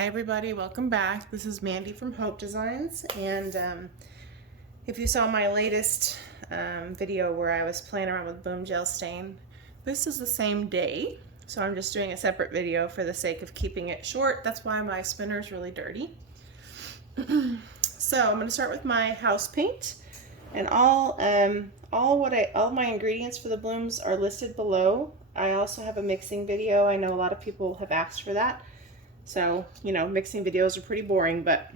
Hi everybody, welcome back. This is Mandy from Hope Designs, and if you saw my latest video where I was playing around with Boom Gel Stain, this is the same day, so I'm just doing a separate video for the sake of keeping it short. That's why my spinner is really dirty. So I'm going to start with my house paint, and all my ingredients for the blooms are listed below. I also have a mixing video. I know a lot of people have asked for that. So, you know, mixing videos are pretty boring, but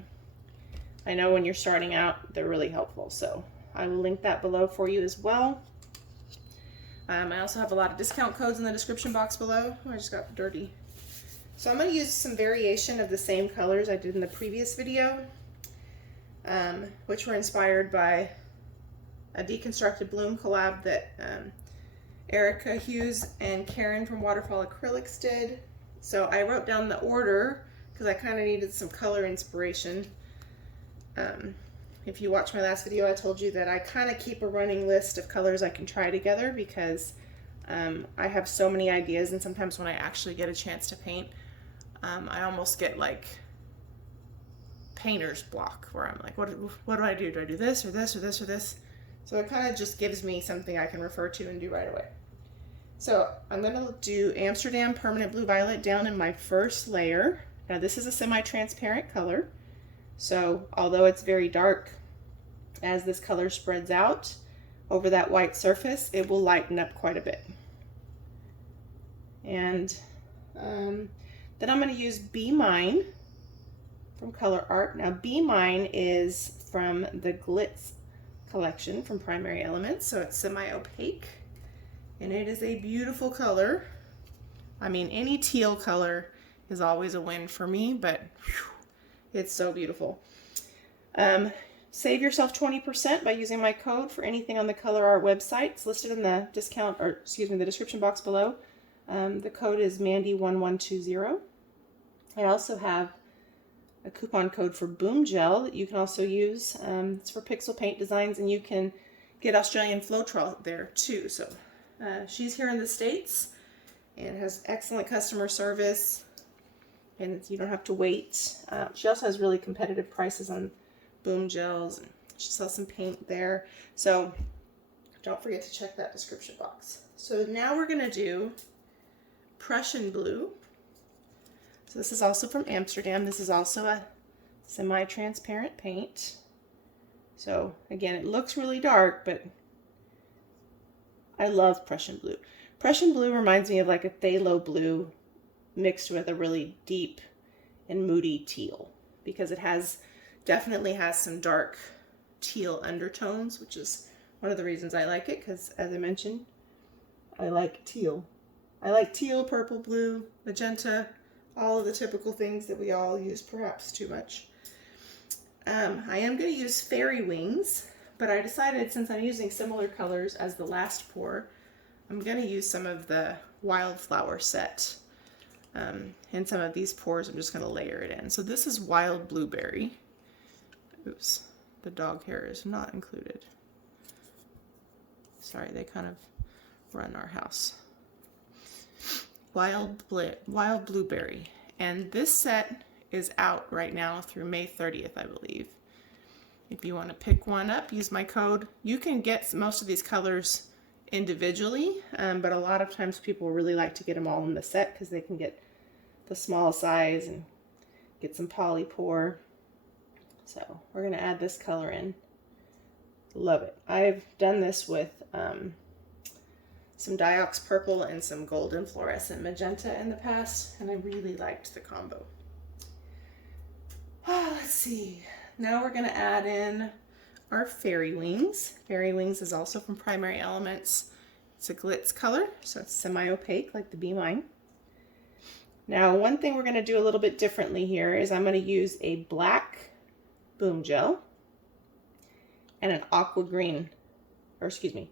I know when you're starting out, they're really helpful. So I will link that below for you as well. I also have a lot of discount codes in the description box below. Oh, I just got dirty. So I'm going to use some variation of the same colors I did in the previous video, which were inspired by a deconstructed bloom collab that Erica Hughes and Karen from Waterfall Acrylics did. So I wrote down the order because I kind of needed some color inspiration. If you watched my last video, I told you that I kind of keep a running list of colors I can try together because I have so many ideas, and sometimes when I actually get a chance to paint, I almost get like painter's block where I'm like, what do I do? Do I do this or this or this or this? So it kind of just gives me something I can refer to and do right away. So I'm going to do Amsterdam Permanent Blue Violet down in my first layer. Now this is a semi-transparent color, so although it's very dark, as this color spreads out over that white surface, it will lighten up quite a bit. And then I'm going to use Be Mine from Colourarte. Now Be Mine is from the Glitz collection from Primary Elements, so it's semi-opaque. And it is a beautiful color. I mean, any teal color is always a win for me, but whew, it's so beautiful. Save yourself 20% by using my code for anything on the Colourarte website. It's listed in the the description box below. The code is Mandy1120. I also have a coupon code for Boom Gel that you can also use. It's for pixel paint designs, and you can get Australian Floetrol there too. So she's here in the States and has excellent customer service, and you don't have to wait. She also has really competitive prices on Boom Gels, and she sells some paint there. So don't forget to check that description box. So now we're going to do Prussian Blue. So this is also from Amsterdam. This is also a semi-transparent paint. So again, it looks really dark, but I love Prussian Blue. Prussian Blue reminds me of like a phthalo blue mixed with a really deep and moody teal, because it definitely has some dark teal undertones, which is one of the reasons I like it, because as I mentioned, I like teal. I like teal, purple, blue, magenta, all of the typical things that we all use perhaps too much. I am going to use Fairy Wings, but I decided, since I'm using similar colors as the last pour, I'm going to use some of the Wildflower set. In some of these pours, I'm just going to layer it in. So this is Wild Blueberry. Oops, the dog hair is not included. Sorry, they kind of run our house. Wild Blueberry. And this set is out right now through May 30th, I believe. If you want to pick one up, use my code. You can get most of these colors individually, but a lot of times people really like to get them all in the set because they can get the small size and get some poly pour. So we're going to add this color in. Love it. I've done this with some Diox Purple and some Golden Fluorescent Magenta in the past, and I really liked the combo. Let's see. Now we're going to add in our Fairy Wings. Fairy Wings is also from Primary Elements. It's a Glitz color, so it's semi-opaque like the Be Mine. Now, one thing we're going to do a little bit differently here is I'm going to use a black Boom Gel and an aqua green, or excuse me,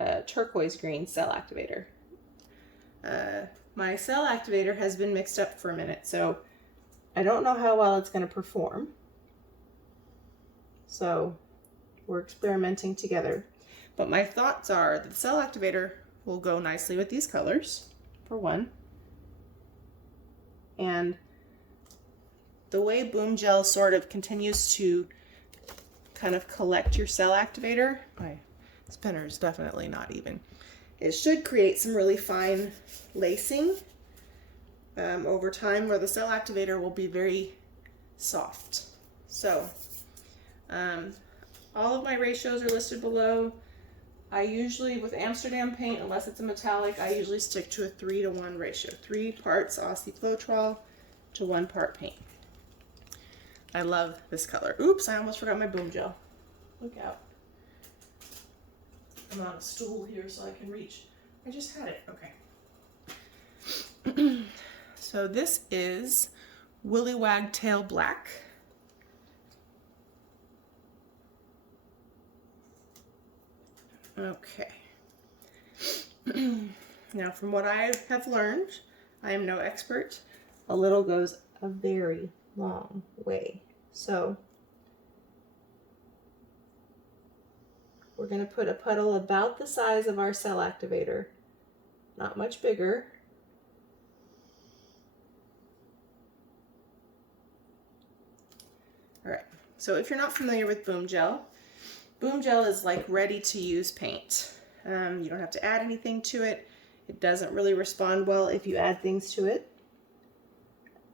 a turquoise green Cell Activator. My Cell Activator has been mixed up for a minute, so I don't know how well it's going to perform. So we're experimenting together. But my thoughts are that the Cell Activator will go nicely with these colors, for one. And the way Boom Gel sort of continues to kind of collect your cell activator, my spinner is definitely not even, it should create some really fine lacing over time where the cell activator will be very soft. So all of my ratios are listed below. I usually, with Amsterdam paint, unless it's a metallic, I usually stick to a 3-to-1 ratio. 3 parts Aussie Floetrol to 1 part paint. I love this color. Oops, I almost forgot my Boom Gel. Look out. I'm on a stool here so I can reach. I just had it. Okay. So this is Willy Wagtail Black. Okay. Now, from what I have learned, I am no expert. A little goes a very long way. So we're going to put a puddle about the size of our cell activator, not much bigger. All right, so if you're not familiar with Boom Gel is like ready to use paint. You don't have to add anything to it. It doesn't really respond well if you add things to it.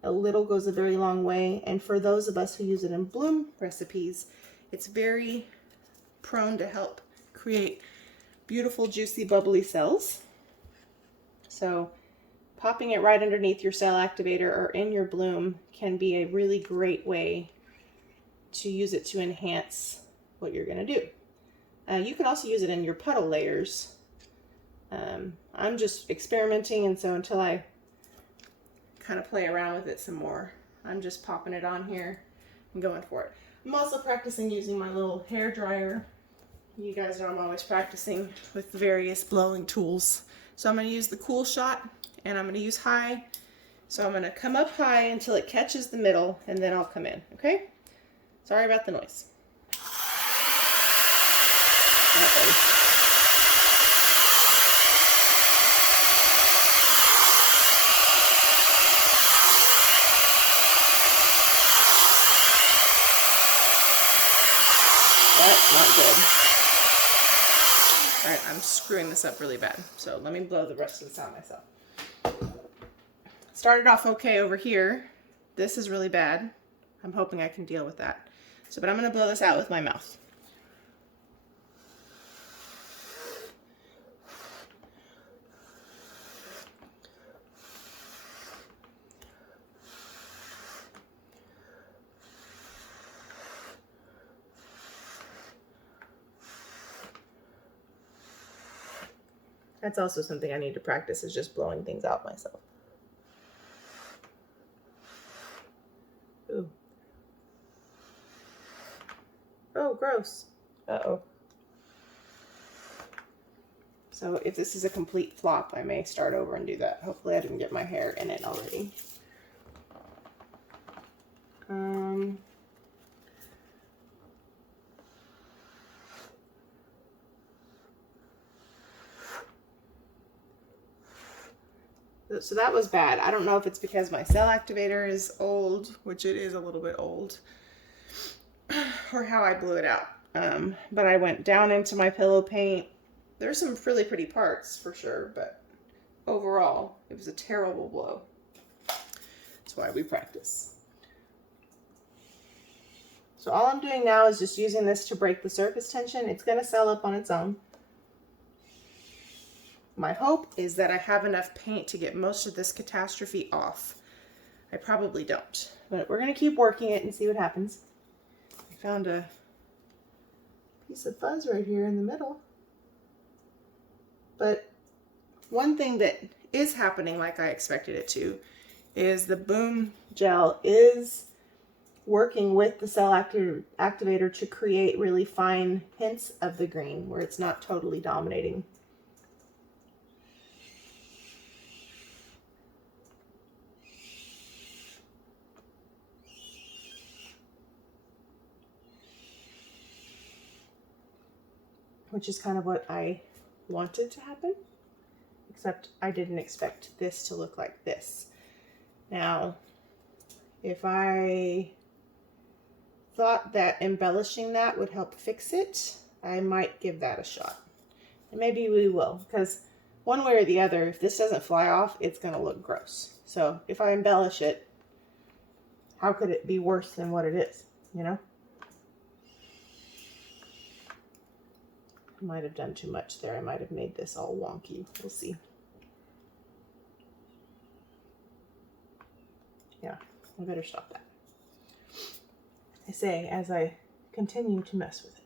A little goes a very long way, and for those of us who use it in bloom recipes, it's very prone to help create beautiful, juicy, bubbly cells. So popping it right underneath your cell activator or in your bloom can be a really great way to use it to enhance what you're going to do. You can also use it in your puddle layers. I'm just experimenting, and so until I kind of play around with it some more, I'm just popping it on here and going for it. I'm also practicing using my little hair dryer. You guys know I'm always practicing with various blowing tools. So I'm going to use the cool shot, and I'm going to use high. So I'm going to come up high until it catches the middle, and then I'll come in, okay? Sorry about the noise. That's not good. All right, I'm screwing this up really bad. So let me blow the rest of the sound myself. Started off okay over here. This is really bad. I'm hoping I can deal with that. So, but I'm going to blow this out with my mouth. That's also something I need to practice, is just blowing things out myself. Ooh. Oh, gross. Uh-oh. So if this is a complete flop, I may start over and do that. Hopefully I didn't get my hair in it already. So that was bad. I don't know if it's because my cell activator is old, which it is a little bit old, or how I blew it out. But I went down into my pillow paint. There's some really pretty parts for sure, but overall, it was a terrible blow. That's why we practice. So all I'm doing now is just using this to break the surface tension. It's going to cell up on its own. My hope is that I have enough paint to get most of this catastrophe off. I probably don't, but we're going to keep working it and see what happens. I found a piece of fuzz right here in the middle. But one thing that is happening like I expected it to is the Boom Gel is working with the cell activator to create really fine hints of the green where it's not totally dominating. Which is kind of what I wanted to happen, except I didn't expect this to look like this. Now, if I thought that embellishing that would help fix it, I might give that a shot. And maybe we will, because one way or the other, if this doesn't fly off, it's going to look gross. So if I embellish it, how could it be worse than what it is, you know? I might have done too much there. I might have made this all wonky. We'll see. Yeah, I better stop that. I say as I continue to mess with it.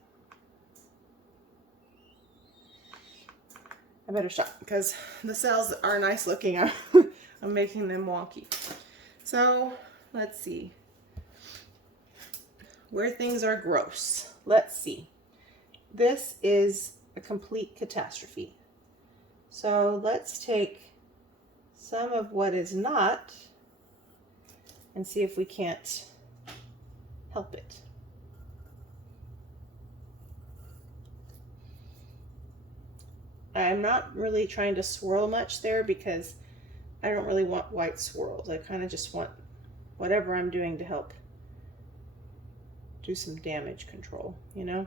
I better stop because the cells are nice looking. I'm making them wonky. So let's see where things are gross. Let's see. This is a complete catastrophe. So let's take some of what is not and see if we can't help it. I'm not really trying to swirl much there because I don't really want white swirls. I kind of just want whatever I'm doing to help do some damage control, you know?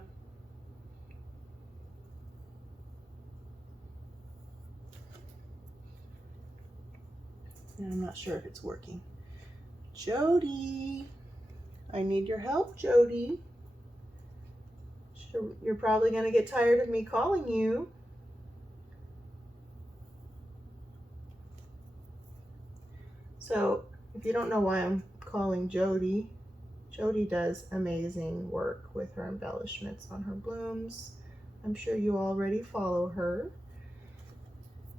And I'm not sure if it's working. Jody, I need your help, Jody. You're probably going to get tired of me calling you. So, if you don't know why I'm calling Jody, Jody does amazing work with her embellishments on her blooms. I'm sure you already follow her.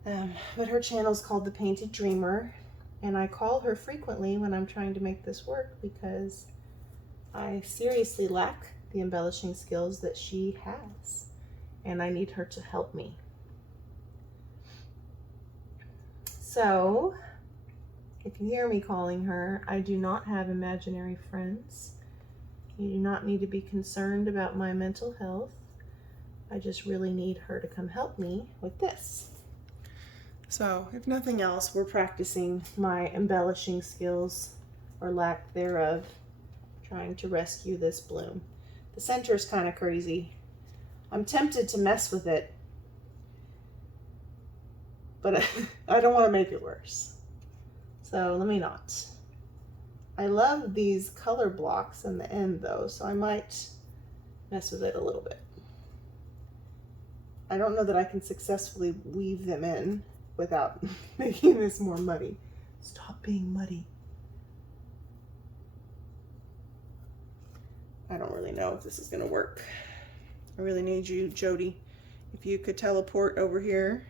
But her channel is called The Painted Dreamer, and I call her frequently when I'm trying to make this work because I seriously lack the embellishing skills that she has, and I need her to help me. So, if you hear me calling her, I do not have imaginary friends. You do not need to be concerned about my mental health. I just really need her to come help me with this. So, if nothing else, we're practicing my embellishing skills, or lack thereof, trying to rescue this bloom. The center is kind of crazy. I'm tempted to mess with it, but I don't want to make it worse. So let me not. I love these color blocks in the end though, so I might mess with it a little bit. I don't know that I can successfully weave them in without making this more muddy. Stop being muddy. I don't really know if this is going to work. I really need you, Jody. If you could teleport over here,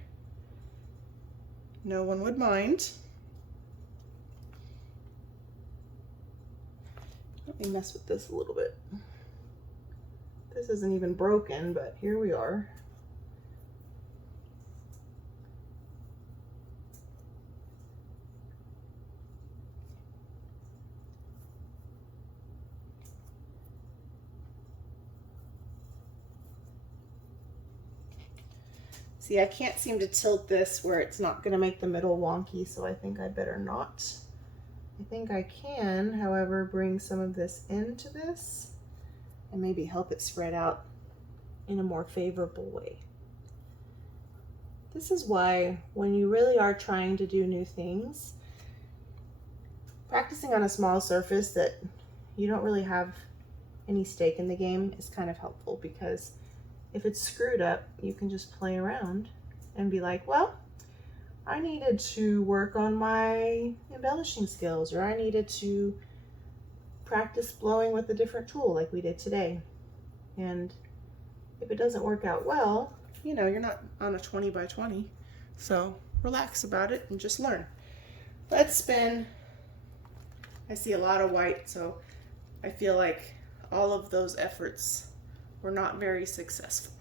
no one would mind. Let me mess with this a little bit. This isn't even broken, but here we are. See, I can't seem to tilt this where it's not going to make the middle wonky, so I think I better not. I think I can, however, bring some of this into this and maybe help it spread out in a more favorable way. This is why when you really are trying to do new things, practicing on a small surface that you don't really have any stake in the game is kind of helpful, because if it's screwed up, you can just play around and be like, well, I needed to work on my embellishing skills, or I needed to practice blowing with a different tool like we did today. And if it doesn't work out well, you know, you're not on a 20 by 20. So relax about it and just learn. Let's spin. I see a lot of white, so I feel like all of those efforts were not very successful.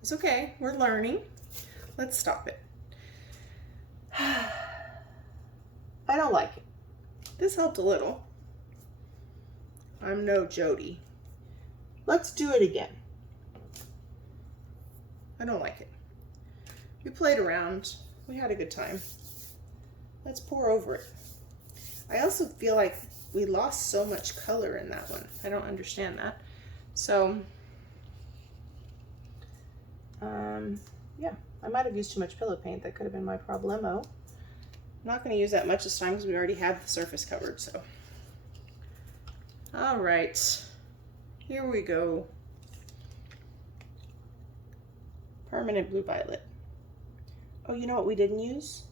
It's okay, we're learning. Let's stop it. I don't like it. This helped a little. I'm no Jody. Let's do it again. I don't like it. We played around. We had a good time. Let's pour over it. I also feel like we lost so much color in that one. I don't understand that. So, yeah, I might have used too much pillow paint. That could have been my problemo. I'm not going to use that much this time because we already have the surface covered, so. All right, here we go. Permanent Blue Violet. Oh, you know what we didn't use?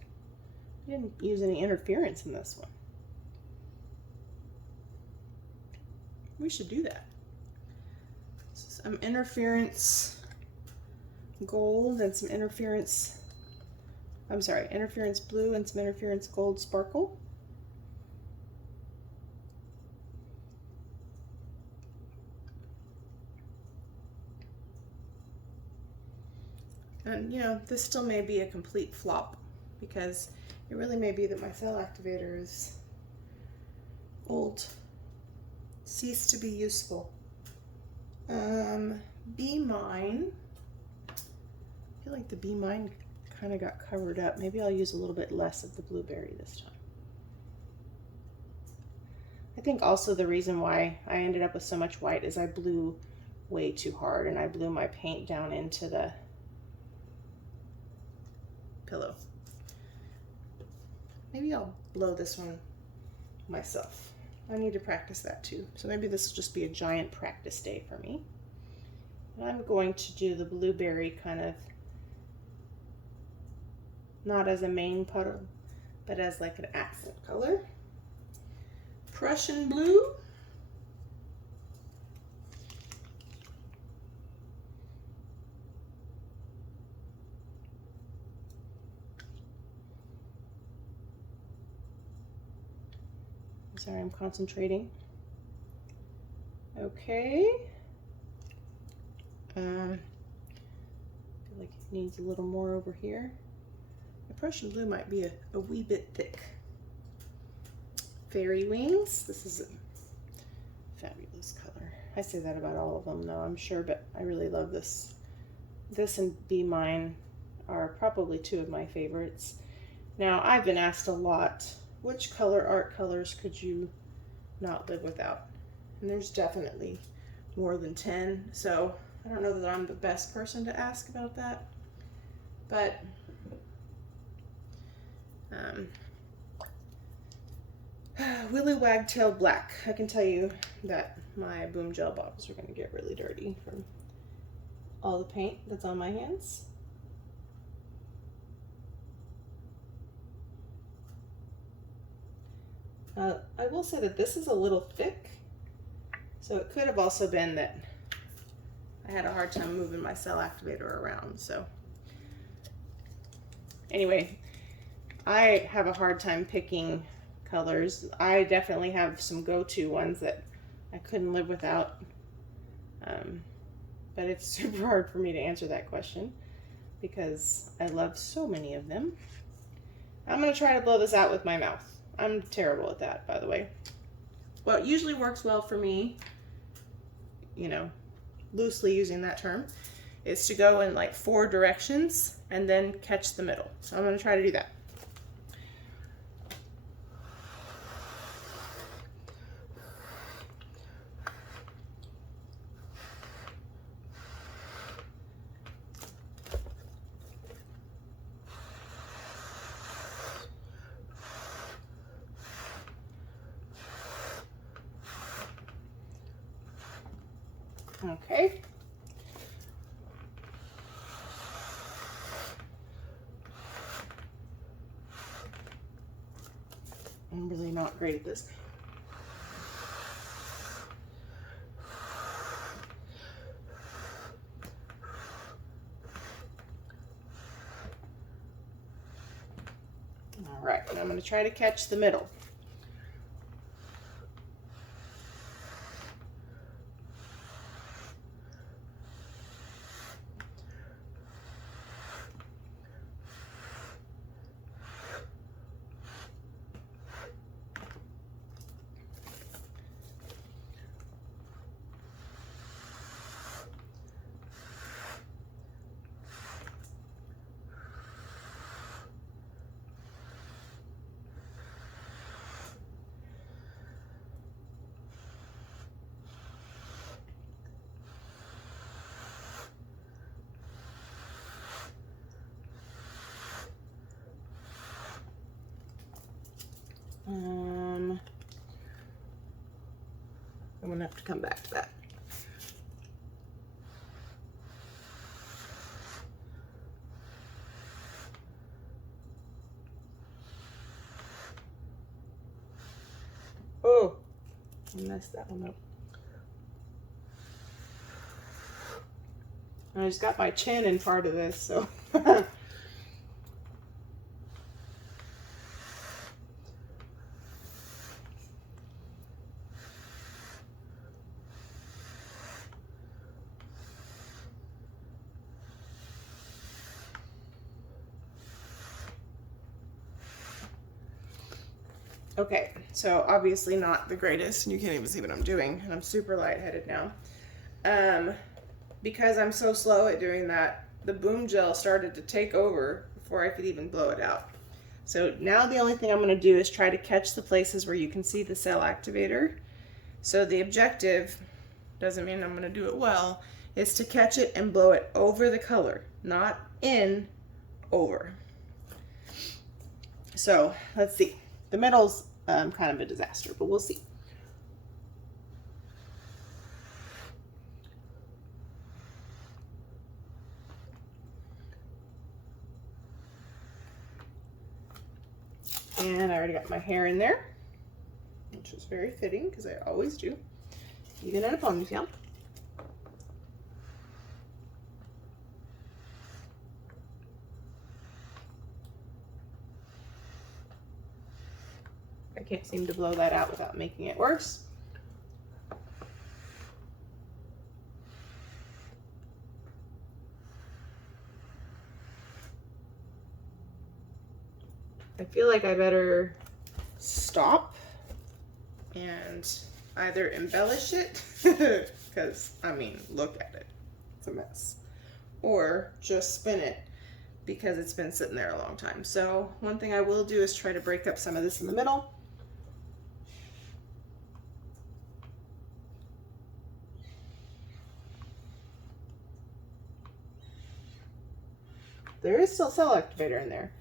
We didn't use any interference in this one. We should do that. Some interference gold and some interference, interference blue and some interference gold sparkle. And you know, this still may be a complete flop because it really may be that my Cell Activator is old, ceased to be useful. Be Mine. I feel like the Be Mine kind of got covered up. Maybe I'll use a little bit less of the blueberry this time. I think also the reason why I ended up with so much white is I blew way too hard and I blew my paint down into the pillow. Maybe I'll blow this one myself. I need to practice that too. So maybe this will just be a giant practice day for me. And I'm going to do the blueberry kind of not as a main puddle, but as like an accent color. Prussian Blue. Sorry, I'm concentrating. Okay. I feel like it needs a little more over here. The Prussian Blue might be a wee bit thick. Fairy Wings. This is a fabulous color. I say that about all of them though, I'm sure, but I really love this. This and Be Mine are probably two of my favorites. Now, I've been asked a lot, which Colourarte colors could you not live without? And there's definitely more than 10, so I don't know that I'm the best person to ask about that, but Willy Wagtail Black. I can tell you that my boom gel bottles are going to get really dirty from all the paint that's on my hands. I will say that this is a little thick, so it could have also been that I had a hard time moving my Cell Activator around. So anyway, I have a hard time picking colors. I definitely have some go-to ones that I couldn't live without, but it's super hard for me to answer that question because I love so many of them. I'm going to try to blow this out with my mouth. I'm terrible at that, by the way. What usually works well for me, you know, loosely using that term, is to go in like 4 directions and then catch the middle. So I'm going to try to do that. Okay. I'm really not great at this. All right, and I'm going to try to catch the middle. I'm gonna have to come back to that. Oh, I messed that one up. I just got my chin in part of this, so. Okay, so obviously not the greatest, and you can't even see what I'm doing, and I'm super lightheaded now. Because I'm so slow at doing that, the boom gel started to take over before I could even blow it out. So now the only thing I'm going to do is try to catch the places where you can see the Cell Activator. So the objective, doesn't mean I'm going to do it well, is to catch it and blow it over the color, not in, over. So let's see. The middle's kind of a disaster, but we'll see. And I already got my hair in there, which is very fitting because I always do, even in a ponytail. I can't seem to blow that out without making it worse. I feel like I better stop and either embellish it, because, I mean, look at it, it's a mess, or just spin it because it's been sitting there a long time. So one thing I will do is try to break up some of this in the middle. There is still Cell Activator in there.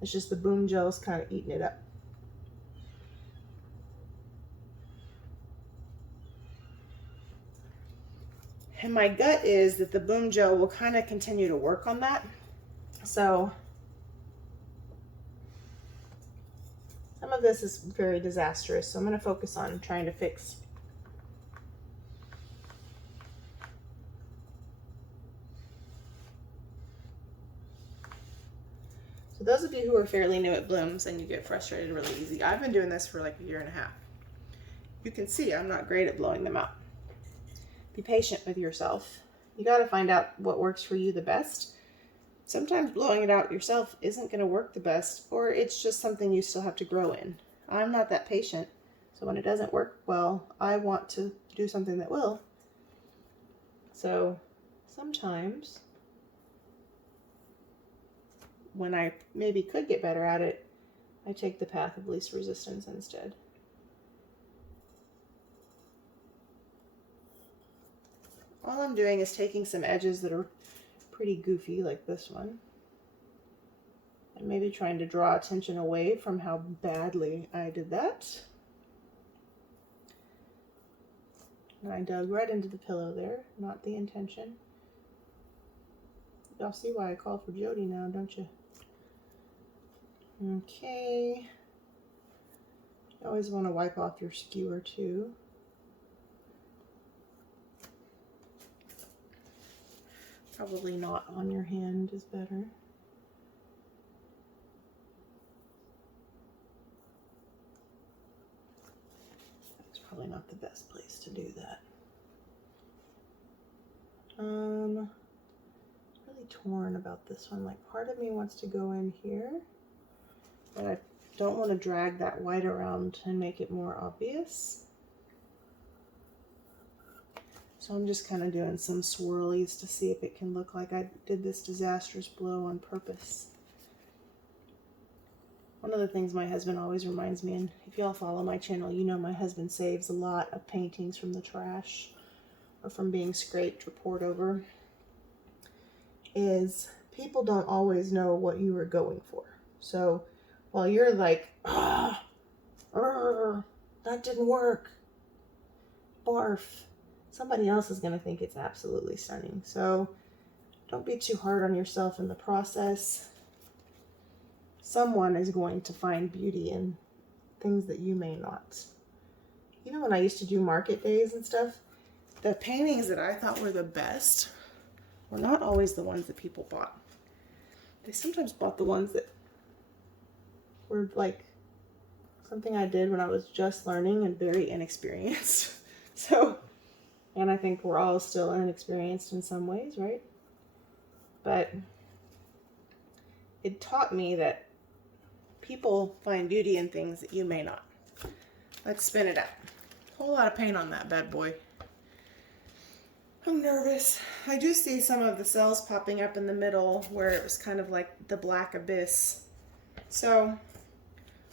It's just the boom gel's kind of eating it up. And my gut is that the boom gel will kind of continue to work on that. So some of this is very disastrous. So I'm going to focus on trying to fix. So those of you who are fairly new at blooms and you get frustrated really easy, I've been doing this for like 1.5 years. You can see I'm not great at blowing them out. Be patient with yourself. You got to find out what works for you the best. Sometimes blowing it out yourself isn't going to work the best, or it's just something you still have to grow in. I'm not that patient, so when it doesn't work well, I want to do something that will. So sometimes when I maybe could get better at it, I take the path of least resistance instead. All I'm doing is taking some edges that are pretty goofy, like this one, and maybe trying to draw attention away from how badly I did that. And I dug right into the pillow there, not the intention. Y'all see why I call for Jody now, don't you? Okay. You always want to wipe off your skewer too. Probably not on your hand is better. It's probably not the best place to do that. Really torn about this one. Like, part of me wants to go in here, but I don't want to drag that white around and make it more obvious. So I'm just kind of doing some swirlies to see if it can look like I did this disastrous blow on purpose. One of the things my husband always reminds me, and if y'all follow my channel, you know my husband saves a lot of paintings from the trash or from being scraped or poured over, is people don't always know what you were going for. So while you're like, That didn't work. Barf. Somebody else is going to think it's absolutely stunning. So don't be too hard on yourself in the process. Someone is going to find beauty in things that you may not. You know, when I used to do market days and stuff, the paintings that I thought were the best were not always the ones that people bought. They sometimes bought the ones that were like something I did when I was just learning and very inexperienced. So, and I think we're all still inexperienced in some ways, right? But it taught me that people find beauty in things that you may not. Let's spin it out. A whole lot of paint on that bad boy. I'm nervous. I do see some of the cells popping up in the middle where it was kind of like the black abyss. So,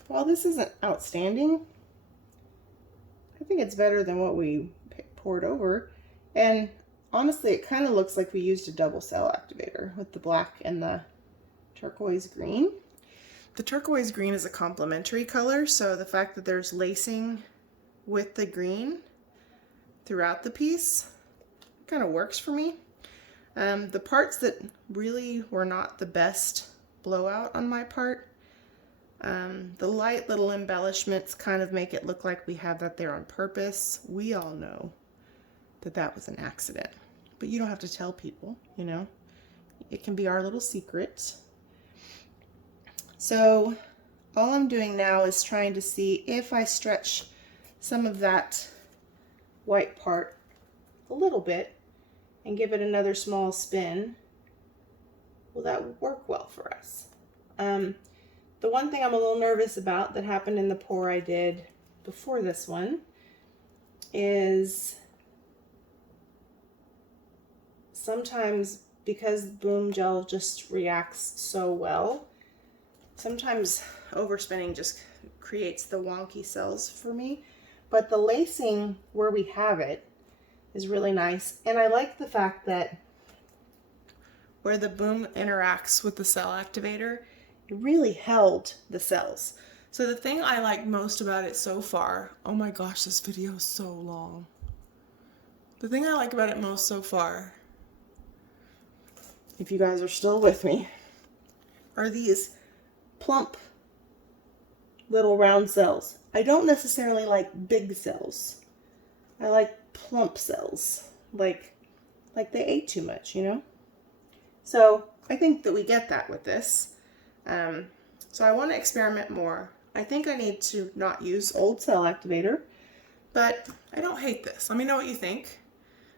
while this isn't outstanding, I think it's better than what we poured over. And honestly, it kind of looks like we used a double cell activator with the black and the turquoise green. The turquoise green is a complementary color, so the fact that there's lacing with the green throughout the piece kind of works for me. The parts that really were not the best blowout on my part, the light little embellishments kind of make it look like we have that there on purpose. We all know that that was an accident, but you don't have to tell people, you know. It can be our little secret. So all I'm doing now is trying to see if I stretch some of that white part a little bit and give it another small spin. Will that work well for us? The one thing I'm a little nervous about that happened in the pour I did before this one is sometimes, because Boom Gel just reacts so well, sometimes overspinning just creates the wonky cells for me. But the lacing where we have it is really nice. And I like the fact that where the Boom interacts with the Cell Activator, it really held the cells. So the thing I like most about it so far, oh my gosh, this video is so long. The thing I like about it most so far, if you guys are still with me, are these plump little round cells. I don't necessarily like big cells. I like plump cells, like they ate too much, you know? So I think that we get that with this. So I want to experiment more. I think I need to not use old Cell Activator, but I don't hate this. Let me know what you think.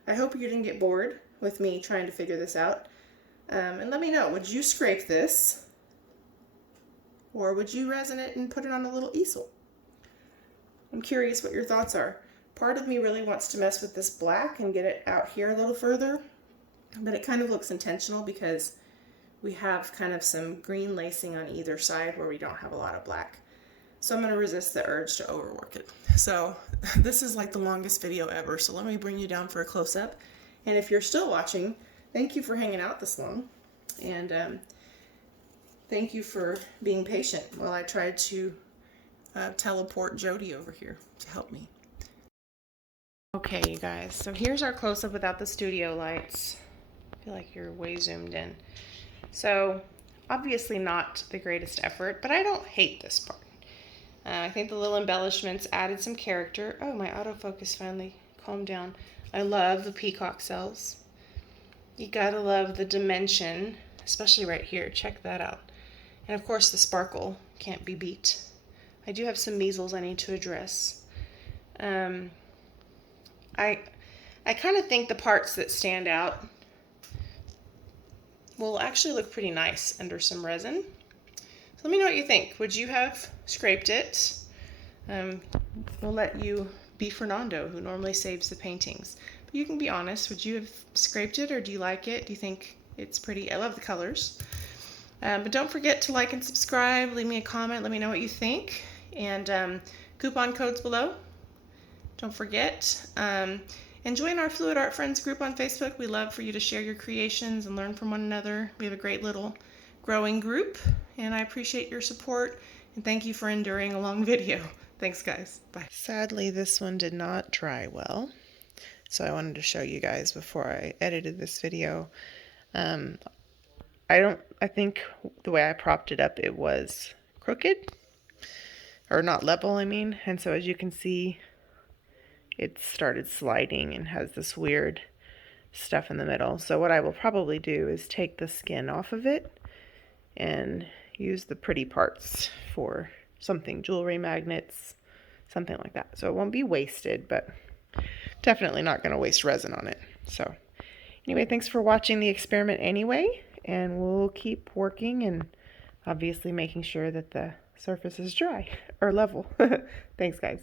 I hope you didn't get bored with me trying to figure this out. And let me know, would you scrape this? Or would you resin it and put it on a little easel? I'm curious what your thoughts are. Part of me really wants to mess with this black and get it out here a little further, but it kind of looks intentional because we have kind of some green lacing on either side where we don't have a lot of black. So I'm going to resist the urge to overwork it. So this is like the longest video ever, so let me bring you down for a close-up. And if you're still watching, thank you for hanging out this long. And thank you for being patient while I tried to teleport Jody over here to help me. Okay, you guys, so here's our close-up without the studio lights. I feel like you're way zoomed in. So obviously not the greatest effort, but I don't hate this part. I think the little embellishments added some character. Oh, my autofocus finally calmed down. I love the peacock cells. You gotta love the dimension, especially right here. Check that out. And of course the sparkle can't be beat. I do have some measles I need to address. I kind of think the parts that stand out will actually look pretty nice under some resin. So let me know what you think. Would you have scraped it? We'll let you be Fernando, who normally saves the paintings. But you can be honest. Would you have scraped it, or do you like it? Do you think it's pretty? I love the colors. But don't forget to like and subscribe. Leave me a comment. Let me know what you think. And coupon codes below. Don't forget. And join our Fluid Art Friends group on Facebook. We love for you to share your creations and learn from one another. We have a great little growing group, and I appreciate your support, and thank you for enduring a long video. Thanks, guys. Bye. Sadly, this one did not dry well, so I wanted to show you guys before I edited this video. I think the way I propped it up, it was crooked, or not level, I mean. And so as you can see, it started sliding and has this weird stuff in the middle. So what I will probably do is take the skin off of it and use the pretty parts for something, jewelry, magnets, something like that. So it won't be wasted, but definitely not going to waste resin on it. So anyway, thanks for watching the experiment anyway, and we'll keep working and obviously making sure that the surface is dry or level. Thanks, guys.